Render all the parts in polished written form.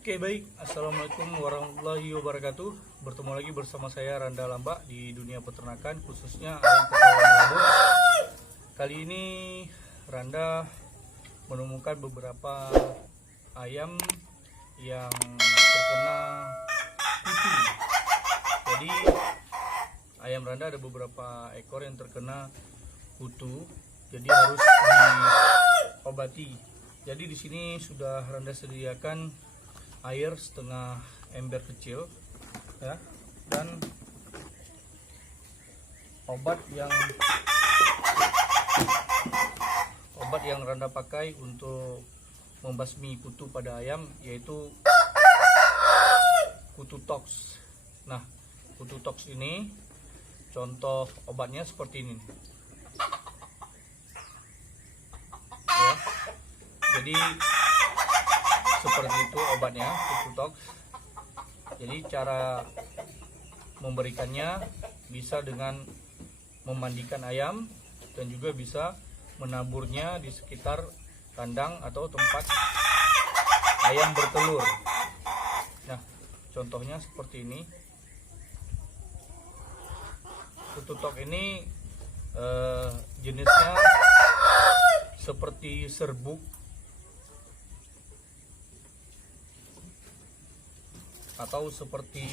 Oke baik, Assalamualaikum warahmatullahi wabarakatuh. Bertemu lagi bersama saya Randa Lamba di dunia peternakan, khususnya ayam kepala Malabo. Kali ini Randa menemukan beberapa ayam yang terkena kutu. Jadi ayam Randa ada beberapa ekor yang terkena kutu, jadi harus diobati. Jadi di sini sudah Randa sediakan air setengah ember kecil ya, dan obat yang Randa pakai untuk membasmi kutu pada ayam yaitu kutu tox. Nah, kutu tox ini contoh obatnya seperti ini ya. Jadi seperti itu obatnya, kutu tox. Jadi cara memberikannya bisa dengan memandikan ayam dan juga bisa menaburnya di sekitar kandang atau tempat ayam bertelur. Nah, contohnya seperti ini. Kutu tox ini jenisnya seperti serbuk atau seperti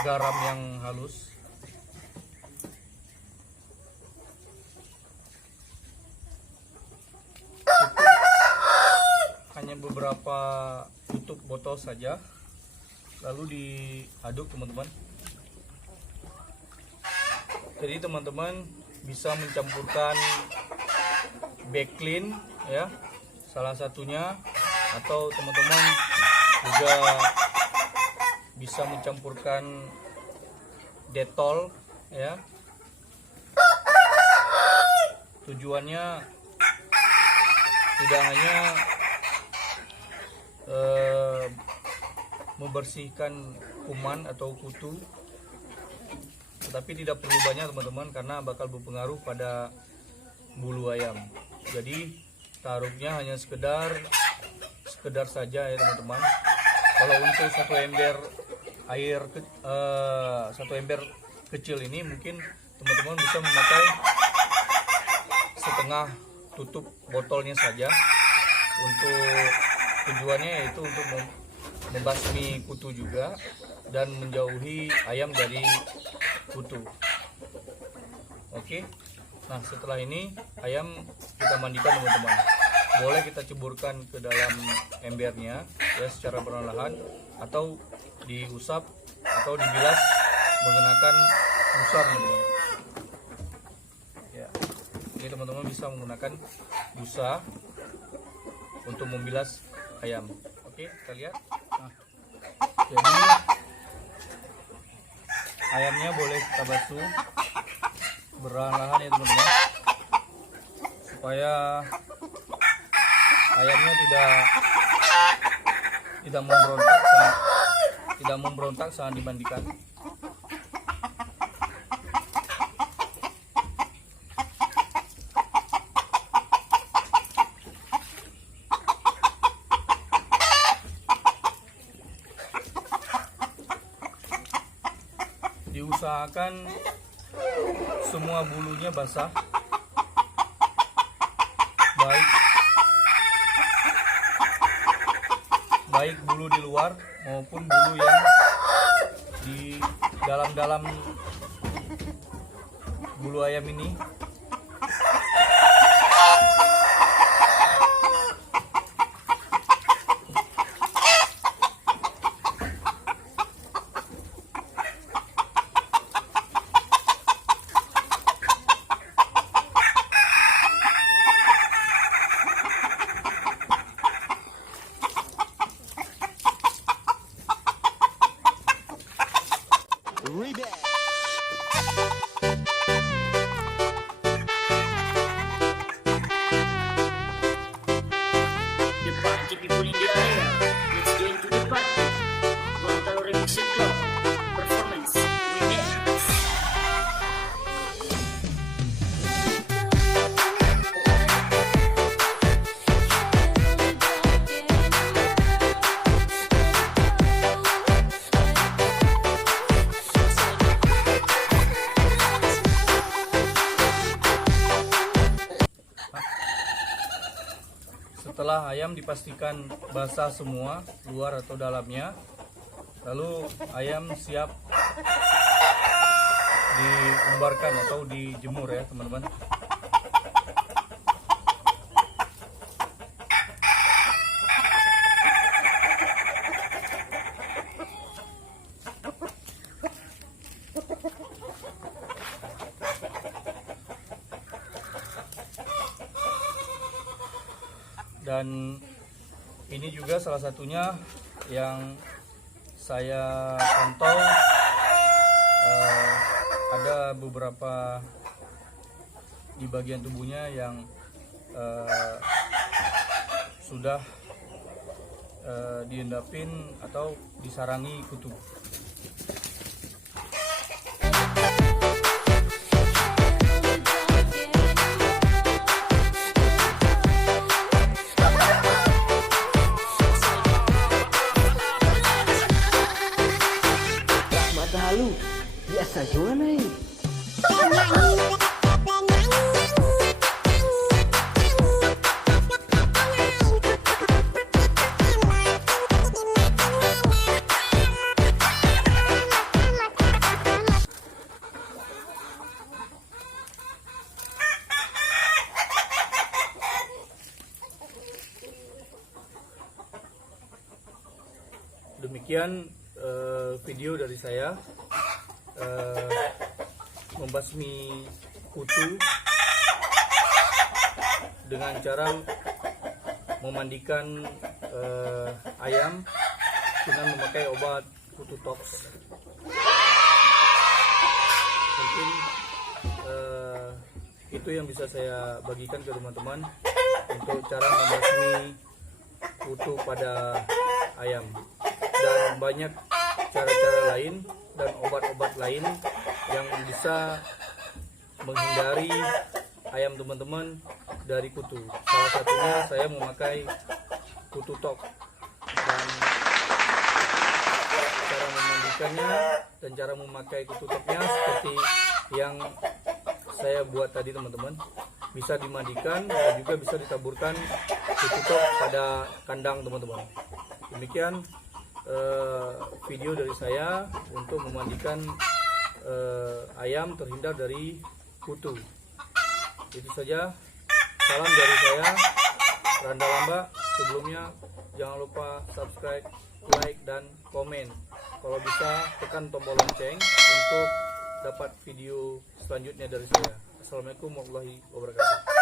garam yang halus. Hanya beberapa tutup botol saja, lalu diaduk teman-teman. Jadi teman-teman bisa mencampurkan Backlin ya, salah satunya, atau teman-teman juga bisa mencampurkan Dettol ya. Tujuannya tidak hanya membersihkan kuman atau kutu, tetapi tidak perlu banyak teman-teman, karena bakal berpengaruh pada bulu ayam. Jadi taruhnya hanya sekedar saja ya teman-teman. Kalau untuk satu ember kecil ini mungkin teman-teman bisa memakai setengah tutup botolnya saja. Untuk tujuannya yaitu untuk membasmi kutu juga dan menjauhi ayam dari kutu. Oke. Nah, setelah ini ayam kita mandikan teman-teman. Boleh kita ceburkan ke dalam embernya ya secara perlahan, atau diusap atau dibilas menggunakan busa teman-teman. Ya. Jadi teman-teman bisa menggunakan busa untuk membilas ayam. Oke, kita lihat. Nah, jadi ayamnya boleh kita basuh perlahan-lahan ya teman-teman, supaya ayamnya tidak memberontak saat dimandikan. Diusahakan semua bulunya basah, baik bulu di luar maupun bulu yang di dalam bulu ayam ini. Setelah ayam dipastikan basah semua, luar atau dalamnya, lalu ayam siap diumbarkan atau dijemur ya teman-teman. Dan ini juga salah satunya yang saya pantau, ada beberapa di bagian tubuhnya yang sudah diendapin atau disarangi kutu. Halu biasa juga nih. Demikian video dari saya membasmi kutu dengan cara memandikan ayam dengan memakai obat kutu tox. Mungkin itu yang bisa saya bagikan ke teman-teman untuk cara membasmi kutu pada ayam, dan banyak cara-cara lain dan obat-obat lain yang bisa menghindari ayam teman-teman dari kutu. Salah satunya saya memakai kutu tok, dan cara memandikannya dan cara memakai kutu toknya seperti yang saya buat tadi teman-teman. Bisa dimandikan dan juga bisa ditaburkan kutu tok pada kandang teman-teman. Demikian video dari saya untuk memandikan ayam terhindar dari kutu. Itu saja, salam dari saya, Randa Lamba. Sebelumnya jangan lupa subscribe, like, dan komen. Kalau bisa tekan tombol lonceng untuk dapat video selanjutnya dari saya. Assalamualaikum warahmatullahi wabarakatuh.